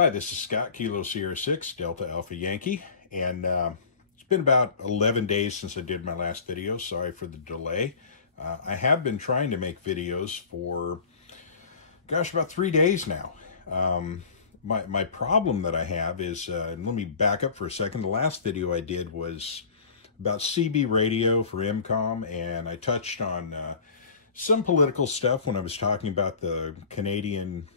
Hi, this is Scott, Kilo Sierra 6, Delta Alpha Yankee, and it's been about 11 days since I did my last video. Sorry for the delay. I have been trying to make videos for, gosh, about 3 days now. My problem that I have is, and let me back up for a second, the last video I did was about CB radio for MCOM, and I touched on some political stuff when I was talking about the Canadian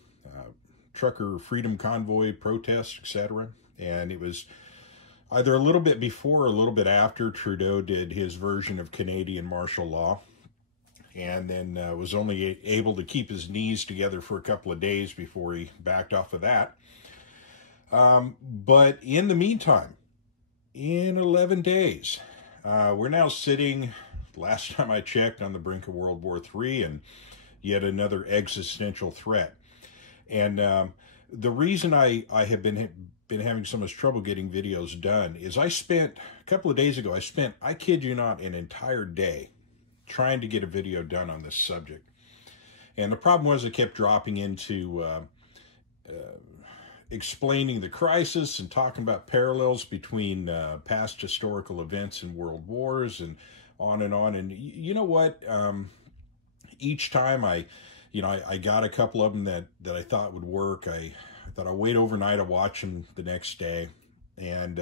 trucker freedom convoy protests, etc. And it was either a little bit before or a little bit after Trudeau did his version of Canadian martial law, and then was only able to keep his knees together for a couple of days before he backed off of that. But in the meantime, in 11 days, we're now sitting, last time I checked, on the brink of World War III and yet another existential threat. And the reason I have been having so much trouble getting videos done is I spent, a couple of days ago, I kid you not, an entire day trying to get a video done on this subject. And the problem was I kept dropping into explaining the crisis and talking about parallels between past historical events and world wars and on and on. And you know what? Each time I got a couple of them that I thought would work. I thought I'd wait overnight, I'd watch them the next day. And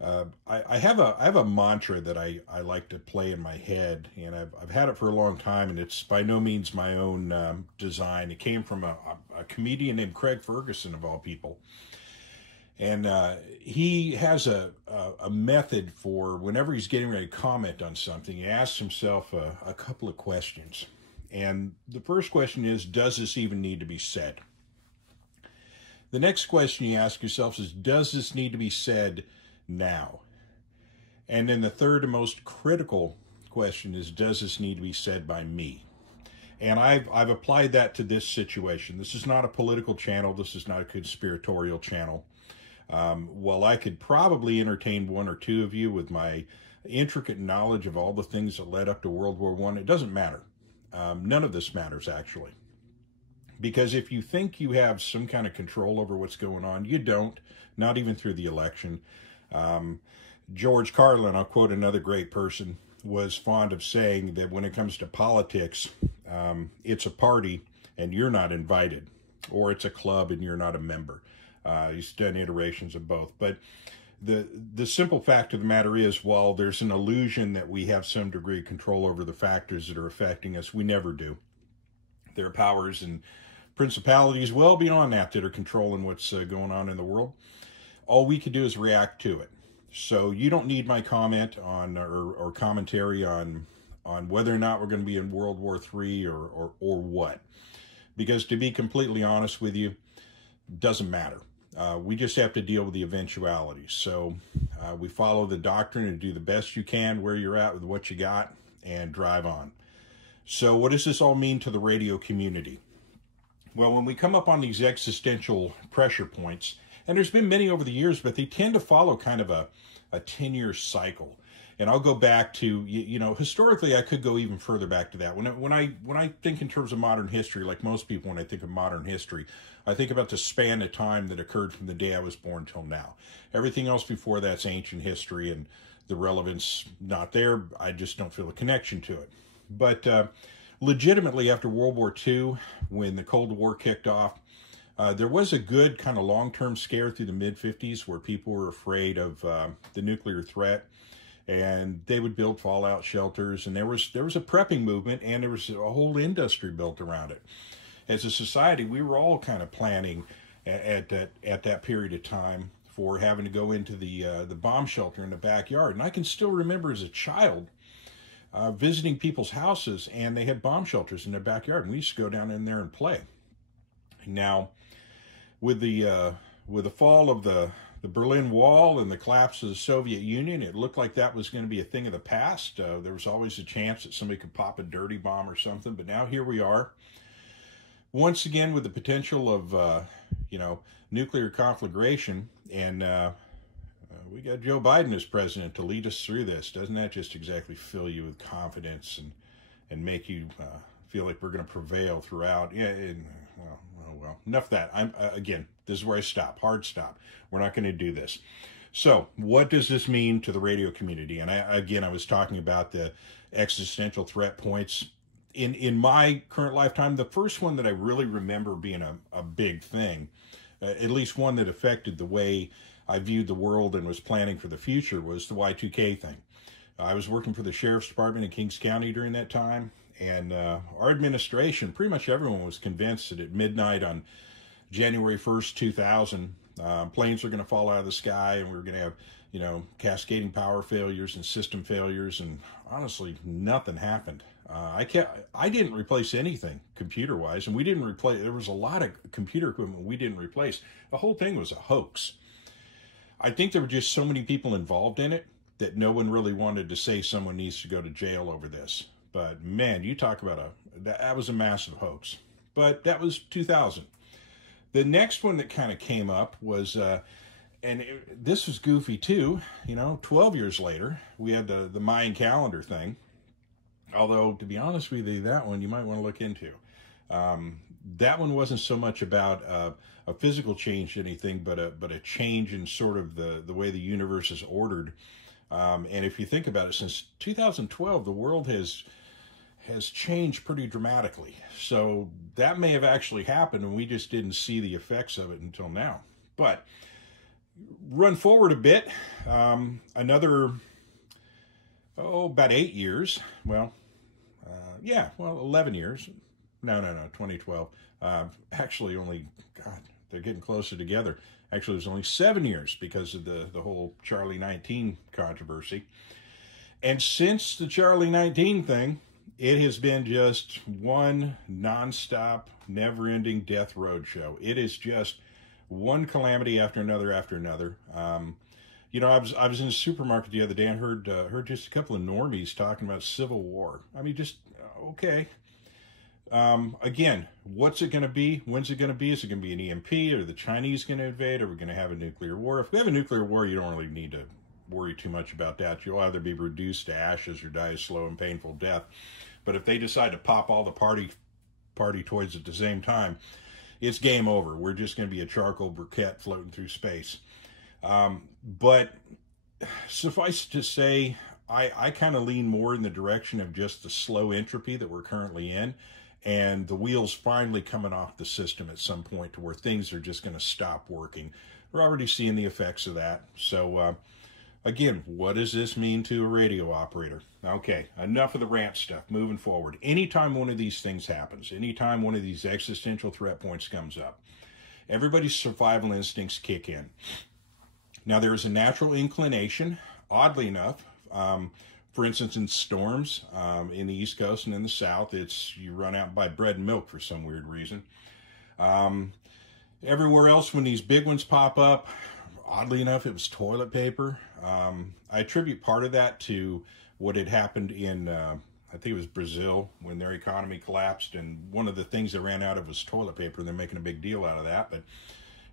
I have a mantra that I like to play in my head, and I've had it for a long time, and it's by no means my own design. It came from a comedian named Craig Ferguson, of all people. And he has a method for whenever he's getting ready to comment on something, he asks himself a couple of questions. And the first question is, does this even need to be said? The next question you ask yourself is, does this need to be said now? And then the third and most critical question is, does this need to be said by me? And I've applied that to this situation. This is not a political channel. This is not a conspiratorial channel. While I could probably entertain one or two of you with my intricate knowledge of all the things that led up to World War I, it doesn't matter. None of this matters, actually. Because if you think you have some kind of control over what's going on, you don't, not even through the election. George Carlin, I'll quote another great person, was fond of saying that when it comes to politics, it's a party and you're not invited, or it's a club and you're not a member. He's done iterations of both. But the simple fact of the matter is, while there's an illusion that we have some degree of control over the factors that are affecting us, we never do. There are powers and principalities well beyond that are controlling what's going on in the world. All we can do is react to it. So you don't need my comment on or commentary on whether or not we're going to be in World War III or what. Because to be completely honest with you, it doesn't matter. We just have to deal with the eventualities. So we follow the doctrine and do the best you can where you're at with what you got and drive on. So what does this all mean to the radio community? Well, when we come up on these existential pressure points, and there's been many over the years, but they tend to follow kind of a 10-year cycle. And I'll go back to, historically, I could go even further back to that. When I think in terms of modern history, like most people, when I think of modern history, I think about the span of time that occurred from the day I was born till now. Everything else before that's ancient history, and the relevance not there. I just don't feel a connection to it. But legitimately, after World War II, when the Cold War kicked off, there was a good kind of long-term scare through the mid-50s where people were afraid of the nuclear threat. And they would build fallout shelters, and there was a prepping movement, and there was a whole industry built around it. As a society, we were all kind of planning at that period of time for having to go into the bomb shelter in the backyard. And I can still remember as a child visiting people's houses, and they had bomb shelters in their backyard, and we used to go down in there and play. Now, with the fall of the Berlin Wall and the collapse of the Soviet Union, it looked like that was going to be a thing of the past. There was always a chance that somebody could pop a dirty bomb or something, but now here we are, once again with the potential of, nuclear conflagration, and we got Joe Biden as president to lead us through this. Doesn't that just exactly fill you with confidence and make you feel like we're going to prevail throughout? Yeah, well, well, enough of that. Again, this is where I stop. Hard stop. We're not going to do this. So what does this mean to the radio community? And I was talking about the existential threat points. In my current lifetime, the first one that I really remember being a big thing, at least one that affected the way I viewed the world and was planning for the future, was the Y2K thing. I was working for the Sheriff's Department in Kings County during that time, and our administration, pretty much everyone was convinced that at midnight on January 1st, 2000, planes were going to fall out of the sky, and we were going to have, cascading power failures and system failures, and honestly, nothing happened. I didn't replace anything computer-wise, and we didn't replace, there was a lot of computer equipment we didn't replace. The whole thing was a hoax. I think there were just so many people involved in it that no one really wanted to say someone needs to go to jail over this. But man, you talk about that was a massive hoax. But that was 2000. The next one that kind of came up was, this was goofy too, 12 years later, we had the Mayan Calendar thing. Although, to be honest with you, that one you might want to look into. That one wasn't so much about a physical change to anything, but a change in sort of the way the universe is ordered. And if you think about it, since 2012, the world has changed pretty dramatically. So that may have actually happened, and we just didn't see the effects of it until now. But run forward a bit, about 8 years. Well, 11 years. No, 2012. Actually, they're getting closer together. Actually, it was only 7 years because of the whole Charlie 19 controversy. And since the Charlie 19 thing, it has been just one nonstop, never-ending death road show. It is just one calamity after another after another. I was in a supermarket the other day and heard just a couple of normies talking about civil war. I mean, just okay. Again, what's it going to be? When's it going to be? Is it going to be an EMP? Are the Chinese going to invade? Are we going to have a nuclear war? If we have a nuclear war, you don't really need to worry too much about that. You'll either be reduced to ashes or die a slow and painful death. But if they decide to pop all the party toys at the same time, it's game over. We're just going to be a charcoal briquette floating through space. But suffice to say, I kind of lean more in the direction of just the slow entropy that we're currently in, and the wheels finally coming off the system at some point to where things are just going to stop working. We're already seeing the effects of that. So, again, what does this mean to a radio operator? Okay, enough of the rant stuff. Moving forward. Anytime one of these things happens, anytime one of these existential threat points comes up, everybody's survival instincts kick in. Now, there is a natural inclination, oddly enough, for instance, in storms in the East Coast and in the South, you run out and buy bread and milk for some weird reason. Everywhere else, when these big ones pop up, oddly enough, it was toilet paper. I attribute part of that to what had happened in, I think it was Brazil, when their economy collapsed, and one of the things they ran out of was toilet paper, and they're making a big deal out of that. But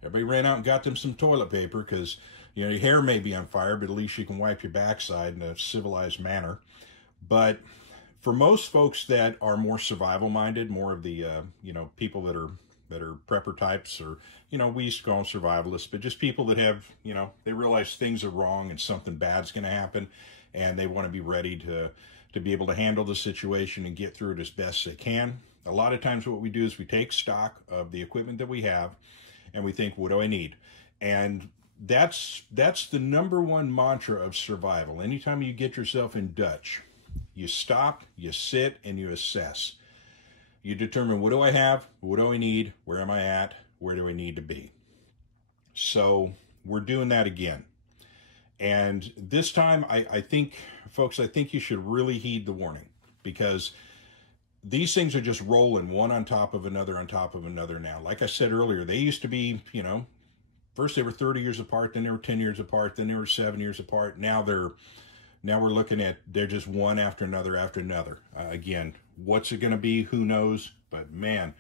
everybody ran out and got them some toilet paper because, your hair may be on fire, but at least you can wipe your backside in a civilized manner. But for most folks that are more survival-minded, more of the, people that are prepper types, or, we used to call them survivalists, but just people that have, they realize things are wrong and something bad's going to happen, and they want to be ready to be able to handle the situation and get through it as best they can. A lot of times what we do is we take stock of the equipment that we have, and we think, what do I need? And that's the number one mantra of survival. Anytime you get yourself in Dutch, you stop, you sit, and you assess. You determine, what do I have? What do I need? Where am I at? Where do I need to be? So we're doing that again. And this time, I think, folks, you should really heed the warning, because these things are just rolling one on top of another now. Like I said earlier, they used to be, first they were 30 years apart, then they were 10 years apart, then they were 7 years apart. Now we're looking at, they're just one after another after another. Again, what's it going to be? Who knows? But man,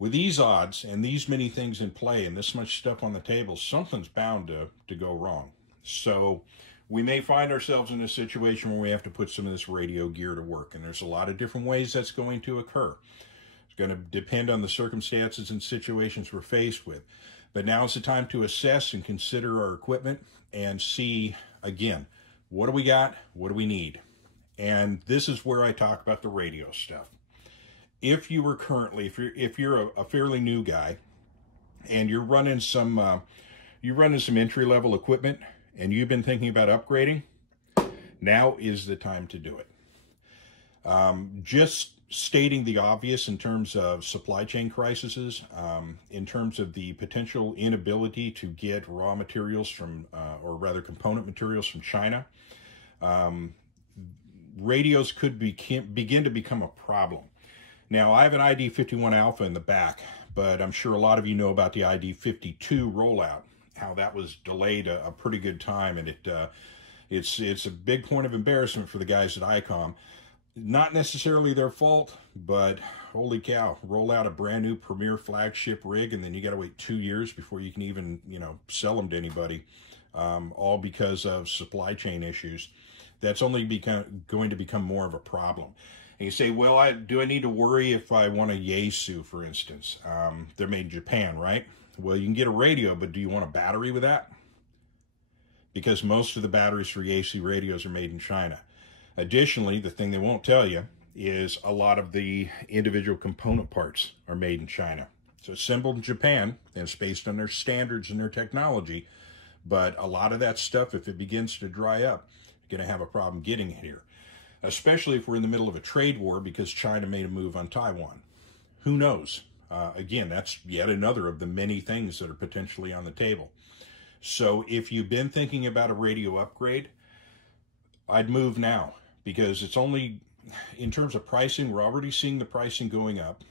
with these odds and these many things in play and this much stuff on the table, something's bound to go wrong. So we may find ourselves in a situation where we have to put some of this radio gear to work. And there's a lot of different ways that's going to occur. going to depend on the circumstances and situations we're faced with. But now is the time to assess and consider our equipment and see, again, what do we got? What do we need? And this is where I talk about the radio stuff. If you were currently, if you're a fairly new guy and you're running some entry-level equipment and you've been thinking about upgrading, now is the time to do it. Just stating the obvious in terms of supply chain crises, in terms of the potential inability to get raw materials from, or rather component materials from China, radios could begin to become a problem. Now, I have an ID51 Alpha in the back, but I'm sure a lot of you know about the ID52 rollout, how that was delayed a pretty good time, and it's a big point of embarrassment for the guys at ICOM. Not necessarily their fault, but holy cow, roll out a brand new premier flagship rig and then you got to wait 2 years before you can even, sell them to anybody, all because of supply chain issues. That's only going to become more of a problem. And you say, well, do I need to worry if I want a Yaesu, for instance? They're made in Japan, right? Well, you can get a radio, but do you want a battery with that? Because most of the batteries for Yaesu radios are made in China. Additionally, the thing they won't tell you is a lot of the individual component parts are made in China. So assembled in Japan, and it's based on their standards and their technology. But a lot of that stuff, if it begins to dry up, you're going to have a problem getting it here. Especially if we're in the middle of a trade war because China made a move on Taiwan. Who knows? Again, that's yet another of the many things that are potentially on the table. So if you've been thinking about a radio upgrade, I'd move now. Because it's only, in terms of pricing, we're already seeing the pricing going up.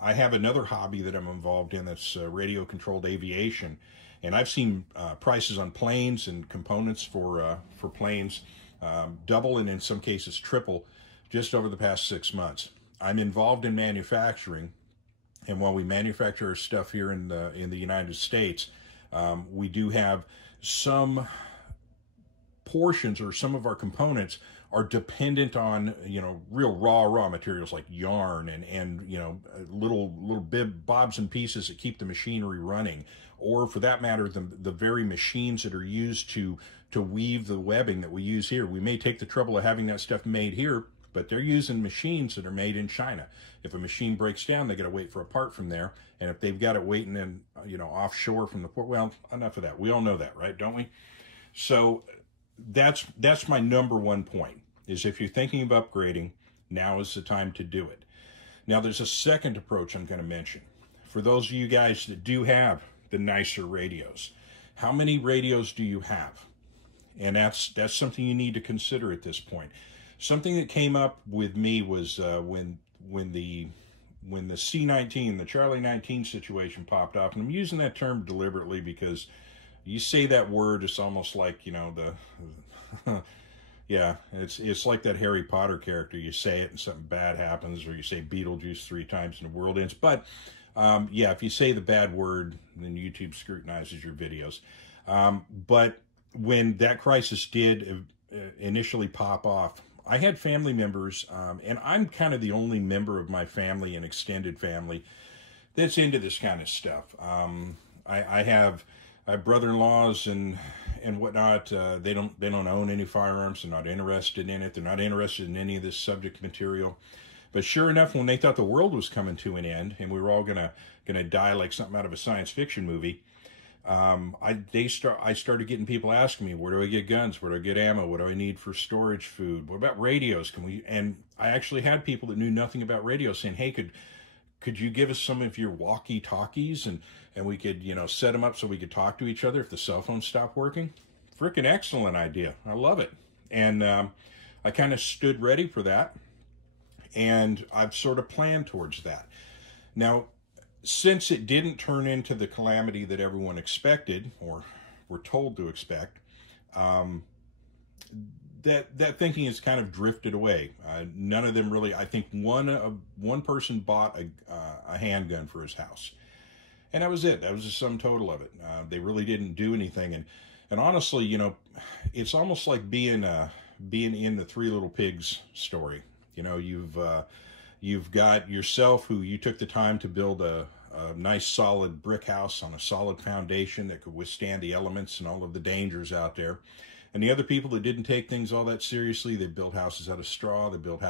I have another hobby that I'm involved in that's radio-controlled aviation. And I've seen prices on planes and components for planes double and in some cases triple just over the past 6 months. I'm involved in manufacturing. And while we manufacture our stuff here in the United States, we do have some portions or some of our components are dependent on, real raw materials like yarn and little bobs and pieces that keep the machinery running, or for that matter, the very machines that are used to weave the webbing that we use here. We may take the trouble of having that stuff made here, but they're using machines that are made in China. If a machine breaks down, they got to wait for a part from there, and if they've got it waiting in, offshore from the port, well, enough of that. We all know that, right? Don't we? So that's my number one point. Is if you're thinking of upgrading, now is the time to do it. Now, there's a second approach I'm going to mention. For those of you guys that do have the nicer radios, how many radios do you have? And that's something you need to consider at this point. Something that came up with me was when the C-19, the Charlie 19 situation popped off, and I'm using that term deliberately because you say that word, it's almost like, yeah, it's like that Harry Potter character. You say it and something bad happens, or you say Beetlejuice 3 times and the world ends. But, yeah, if you say the bad word, then YouTube scrutinizes your videos. But when that crisis did initially pop off, I had family members, and I'm kind of the only member of my family and extended family that's into this kind of stuff. I have brother-in-laws and whatnot. They don't own any firearms. They're not interested in it. They're not interested in any of this subject material. But sure enough, when they thought the world was coming to an end and we were all gonna die like something out of a science fiction movie, I started getting people asking me, where do I get guns? Where do I get ammo? What do I need for storage food? What about radios? And I actually had people that knew nothing about radios saying, hey, could you give us some of your walkie-talkies and we could, set them up so we could talk to each other if the cell phone stopped working? Freaking excellent idea. I love it. And I kind of stood ready for that. And I've sort of planned towards that. Now, since it didn't turn into the calamity that everyone expected or were told to expect, that thinking has kind of drifted away. None of them really. I think one person bought a handgun for his house, and that was it. That was the sum total of it. They really didn't do anything, and honestly, it's almost like being in the Three Little Pigs story. You've You've got yourself, who you took the time to build a nice solid brick house on a solid foundation that could withstand the elements and all of the dangers out there. And the other people that didn't take things all that seriously, they built houses out of straw, they built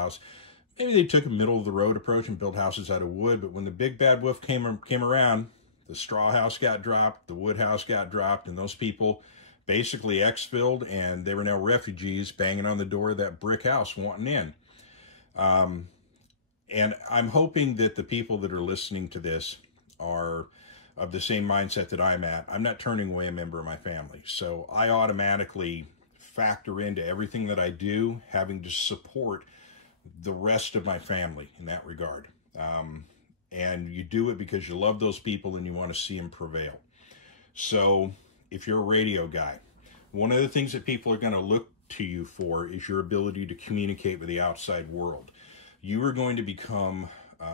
maybe they took a middle of the road approach and built houses out of wood, but when the big bad wolf came around, the straw house got dropped, the wood house got dropped, and those people basically exfilled, and they were now refugees banging on the door of that brick house wanting in. And I'm hoping that the people that are listening to this are of the same mindset that I'm at. I'm not turning away a member of my family, so I automatically factor into everything that I do having to support the rest of my family in that regard. And you do it because you love those people and you want to see them prevail. So if you're a radio guy, one of the things that people are going to look to you for is your ability to communicate with the outside world. You are going to become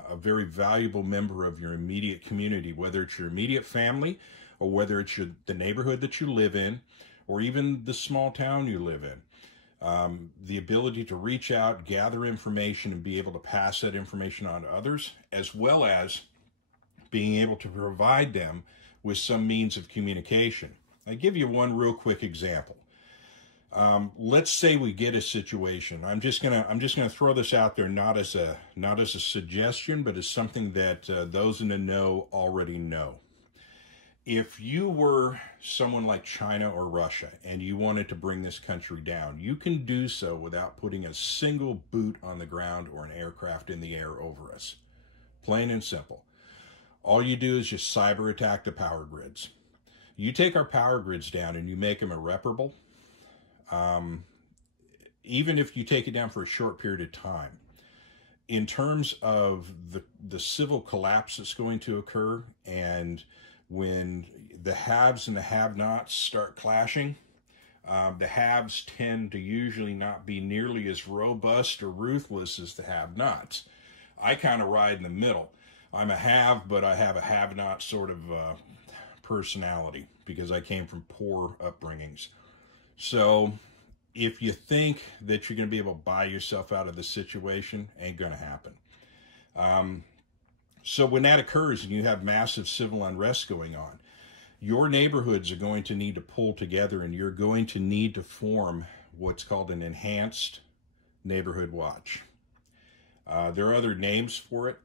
a very valuable member of your immediate community, whether it's your immediate family or whether it's the neighborhood that you live in or even the small town you live in. The ability to reach out, gather information, and be able to pass that information on to others, as well as being able to provide them with some means of communication. I'll give you one real quick example. Let's say we get a situation. I'm just gonna throw this out there, not as a suggestion, but as something that those in the know already know. If you were someone like China or Russia and you wanted to bring this country down, you can do so without putting a single boot on the ground or an aircraft in the air over us. Plain and simple. All you do is just cyber attack the power grids. You take our power grids down and you make them irreparable. Even if you take it down for a short period of time, in terms of the civil collapse that's going to occur, and when the haves and the have-nots start clashing, the haves tend to usually not be nearly as robust or ruthless as the have-nots. I kind of ride in the middle. I'm a have, but I have a have-not sort of personality because I came from poor upbringings. So if you think that you're going to be able to buy yourself out of the situation, ain't going to happen. So when that occurs and you have massive civil unrest going on, your neighborhoods are going to need to pull together, and you're going to need to form what's called an enhanced neighborhood watch. There are other names for it.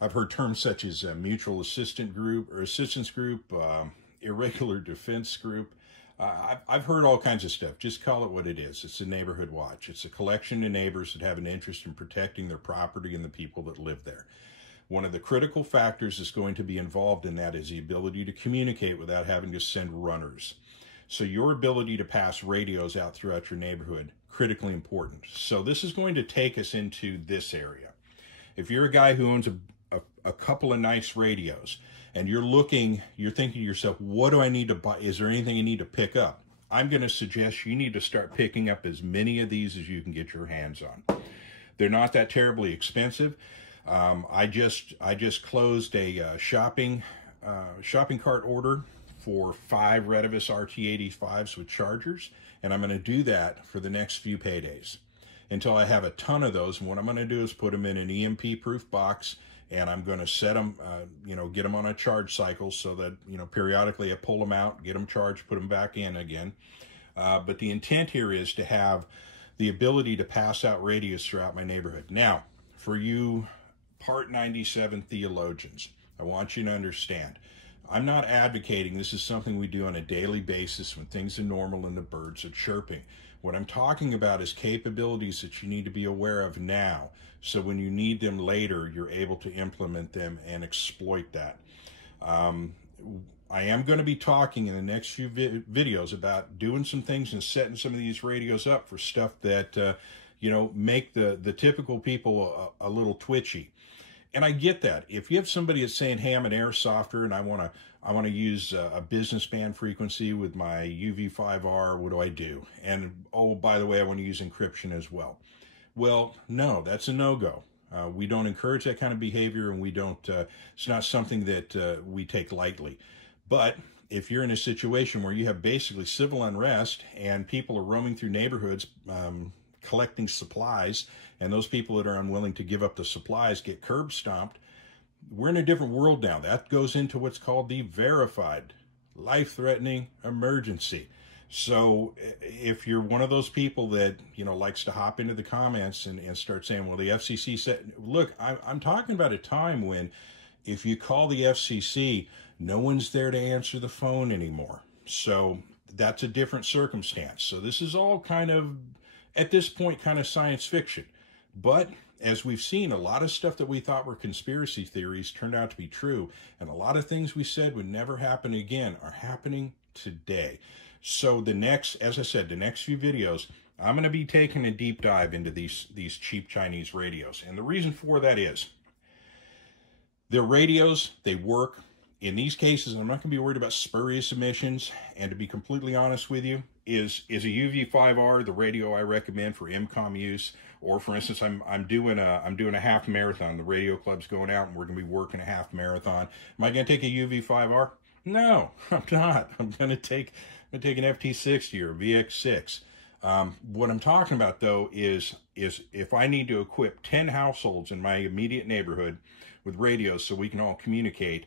I've heard terms such as a mutual assistance group, irregular defense group. I've heard all kinds of stuff. Just call it what it is. It's a neighborhood watch. It's a collection of neighbors that have an interest in protecting their property and the people that live there. One of the critical factors that's going to be involved in that is the ability to communicate without having to send runners. So your ability to pass radios out throughout your neighborhood, critically important. So this is going to take us into this area. If you're a guy who owns a couple of nice radios, and you're thinking to yourself, what do I need to buy? Is there anything you need to pick up? I'm going to suggest you need to start picking up as many of these as you can get your hands on. They're not that terribly expensive. I just closed a shopping cart order for 5 Retevis RT85s with chargers, and I'm going to do that for the next few paydays until I have a ton of those. And what I'm going to do is put them in an EMP-proof box, and I'm going to set them, get them on a charge cycle so that, periodically I pull them out, get them charged, put them back in again. But the intent here is to have the ability to pass out radios throughout my neighborhood. Now, for you Part 97 theologians, I want you to understand, I'm not advocating this is something we do on a daily basis when things are normal and the birds are chirping. What I'm talking about is capabilities that you need to be aware of now, so when you need them later, you're able to implement them and exploit that. I am going to be talking in the next few videos about doing some things and setting some of these radios up for stuff that, make the typical people a little twitchy. And I get that. If you have somebody that's saying, hey, I'm an airsofter and I want to use a business band frequency with my UV5R, what do I do? And, oh, by the way, I want to use encryption as well. Well, no, that's a no-go. We don't encourage that kind of behavior, and we don't, it's not something that we take lightly. But if you're in a situation where you have basically civil unrest and people are roaming through neighborhoods collecting supplies and those people that are unwilling to give up the supplies get curb stomped. We're in a different world now. That goes into what's called the verified life-threatening emergency. So if you're one of those people that, likes to hop into the comments and start saying, well, the FCC said, look, I'm talking about a time when if you call the FCC, no one's there to answer the phone anymore. So that's a different circumstance. So this is all kind of, at this point, kind of science fiction. But as we've seen, a lot of stuff that we thought were conspiracy theories turned out to be true. And a lot of things we said would never happen again are happening today. So as I said, the next few videos, I'm going to be taking a deep dive into these cheap Chinese radios. And the reason for that is, they're radios, they work. In these cases, I'm not going to be worried about spurious emissions. And to be completely honest with you, is a UV5R the radio I recommend for MCOM use? Or for instance, I'm doing a half marathon. The radio club's going out, and we're going to be working a half marathon. Am I going to take a UV5R? No, I'm not. I'm going to take an FT60 or VX6. What I'm talking about though is if I need to equip 10 households in my immediate neighborhood with radios so we can all communicate,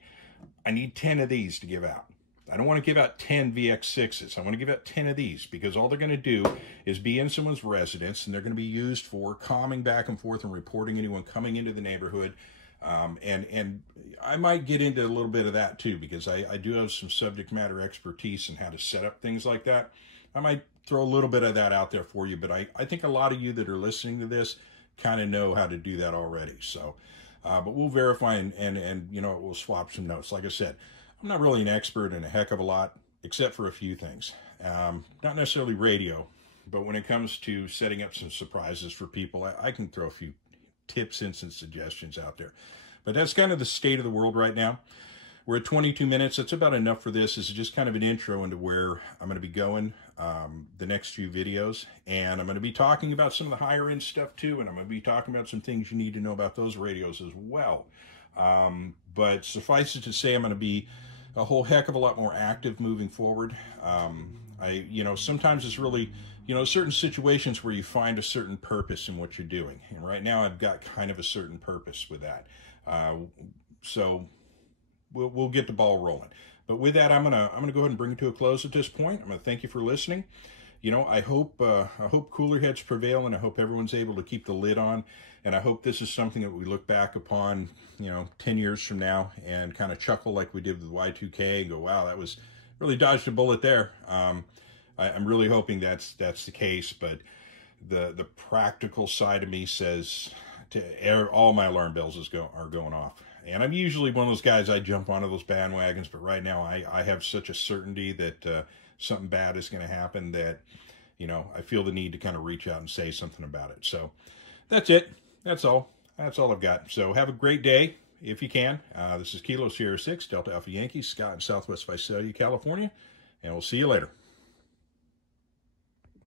I need 10 of these to give out. I don't want to give out 10 VX6s. I want to give out 10 of these, because all they're going to do is be in someone's residence, and they're going to be used for calming back and forth and reporting anyone coming into the neighborhood. And I might get into a little bit of that too, because I do have some subject matter expertise in how to set up things like that. I might throw a little bit of that out there for you, but I think a lot of you that are listening to this kind of know how to do that already. So, but we'll verify and we'll swap some notes. Like I said, I'm not really an expert in a heck of a lot, except for a few things. Not necessarily radio, but when it comes to setting up some surprises for people, I can throw a few tips, hints, and suggestions out there. But that's kind of the state of the world right now. We're at 22 minutes. That's about enough for this. This is just kind of an intro into where I'm going to be going the next few videos. And I'm going to be talking about some of the higher end stuff too. And I'm going to be talking about some things you need to know about those radios as well. But suffice it to say, I'm going to be a whole heck of a lot more active moving forward. Sometimes it's really, certain situations where you find a certain purpose in what you're doing. And right now I've got kind of a certain purpose with that. So we'll get the ball rolling. But with that, I'm gonna go ahead and bring it to a close at this point. I'm gonna thank you for listening. I hope cooler heads prevail, and I hope everyone's able to keep the lid on. And I hope this is something that we look back upon, 10 years from now and kind of chuckle like we did with Y2K and go, wow, that was really dodged a bullet there. I'm really hoping that's the case, but the practical side of me says all my alarm bells are going off. And I'm usually one of those guys, I jump onto those bandwagons, but right now I have such a certainty that something bad is going to happen that, I feel the need to kind of reach out and say something about it. So that's it. That's all. That's all I've got. So have a great day if you can. This is Kilo Sierra 6, Delta Alpha Yankee, Scott in Southwest Visalia, California, and we'll see you later.